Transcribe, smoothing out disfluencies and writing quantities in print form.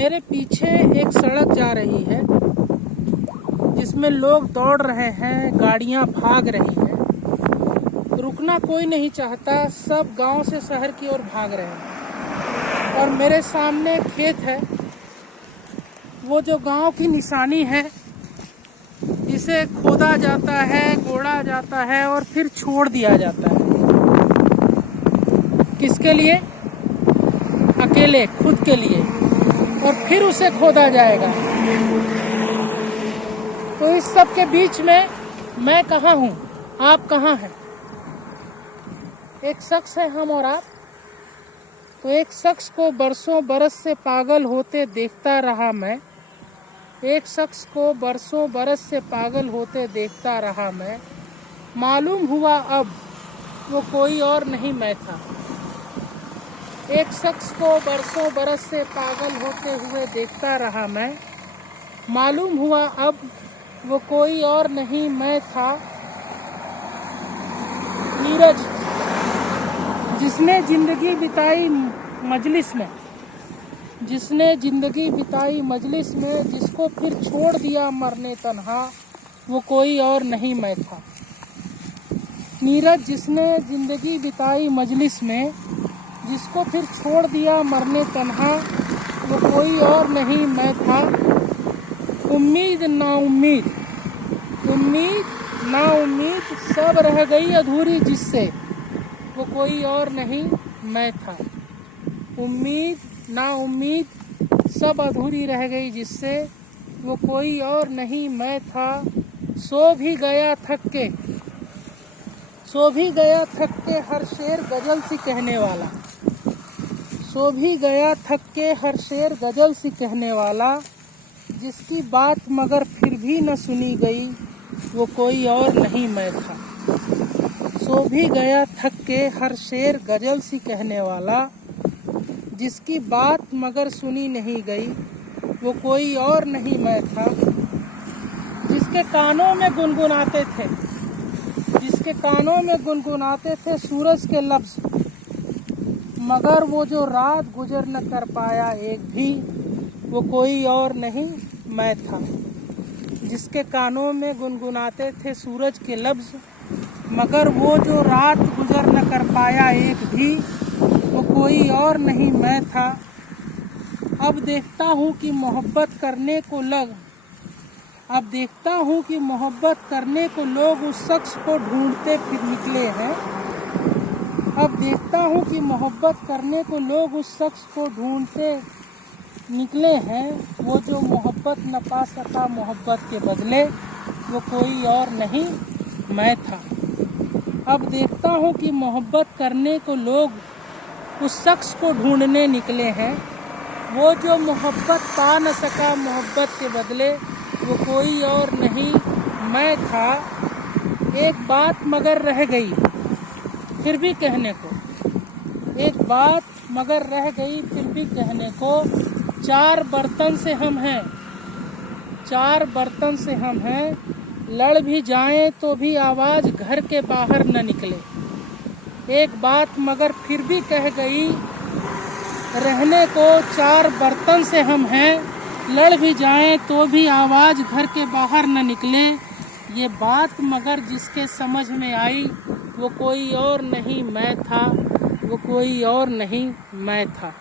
मेरे पीछे एक सड़क जा रही है जिसमें लोग दौड़ रहे हैं, गाड़ियां भाग रही हैं। रुकना कोई नहीं चाहता, सब गांव से शहर की ओर भाग रहे हैं। और मेरे सामने खेत है, वो जो गांव की निशानी है, इसे खोदा जाता है, गोड़ा जाता है और फिर छोड़ दिया जाता है। किसके लिए? अकेले, खुद के लिए। और फिर उसे खोदा जाएगा। तो इस सब के बीच में मैं कहाँ हूँ, आप कहाँ हैं? एक शख्स है हम और आप। तो एक शख्स को बरसों बरस से पागल होते देखता रहा मैं। एक शख्स को बरसों बरस से पागल होते देखता रहा मैं। मालूम हुआ अब वो कोई और नहीं मैं था। एक शख्स को बरसों बरस से पागल होते हुए देखता रहा मैं। मालूम हुआ अब वो कोई और नहीं मैं था। नीरज, जिसने जिंदगी बिताई मजलिस में, जिसने जिंदगी बिताई मजलिस में, जिसको फिर छोड़ दिया मरने तन्हा, वो कोई और नहीं मैं था। नीरज, जिसने जिंदगी बिताई मजलिस में, जिसको फिर छोड़ दिया मरने तन्हा, वो कोई और नहीं मैं था। उम्मीद ना उम्मीद, उम्मीद ना उम्मीद सब रह गई अधूरी जिससे, वो कोई और नहीं मैं था। उम्मीद ना उम्मीद सब अधूरी रह गई जिससे, वो कोई और नहीं मैं था। सो भी गया थक के, सो भी गया थक के हर शेर गजल सी कहने वाला। सो भी गया थक के हर शेर गजल सी कहने वाला। जिसकी बात मगर फिर भी न सुनी गई, वो कोई और नहीं मैं था। सो भी गया थक के हर शेर गजल सी कहने वाला। जिसकी बात मगर सुनी नहीं गई, वो कोई और नहीं मैं था। जिसके कानों में गुनगुनाते थे, जिसके कानों में गुनगुनाते थे सूरज के लफ्ज, मगर वो जो रात गुजर न कर पाया एक भी, वो कोई और नहीं मैं था। जिसके कानों में गुनगुनाते थे सूरज के लफ्ज, मगर वो जो रात गुजर न कर पाया एक भी, वो कोई और नहीं मैं था। अब देखता हूँ कि मोहब्बत करने को अब देखता हूँ कि मोहब्बत करने को लोग उस शख्स को ढूंढते फिर निकले हैं। अब देखता हूँ कि मोहब्बत करने को लोग उस शख्स को ढूंढते निकले हैं। वो जो मोहब्बत न पा सका मोहब्बत के बदले, वो कोई और नहीं मैं था। अब देखता हूँ कि मोहब्बत करने को लोग उस शख्स को ढूंढने निकले हैं। वो जो मोहब्बत पा न सका मोहब्बत के बदले, वो कोई और नहीं मैं था। एक बात मगर रह गई फिर भी कहने को, एक बात मगर रह गई फिर भी कहने को। चार बर्तन से हम हैं, चार बर्तन से हम हैं। लड़ भी जाएं तो भी आवाज़ घर के बाहर न निकले। एक बात मगर फिर भी कह गई रहने को, चार बर्तन से हम हैं। लड़ भी जाएं तो भी आवाज़ घर के बाहर न निकले। ये बात मगर जिसके समझ में आई, वो कोई और नहीं मैं था, वो कोई और नहीं मैं था।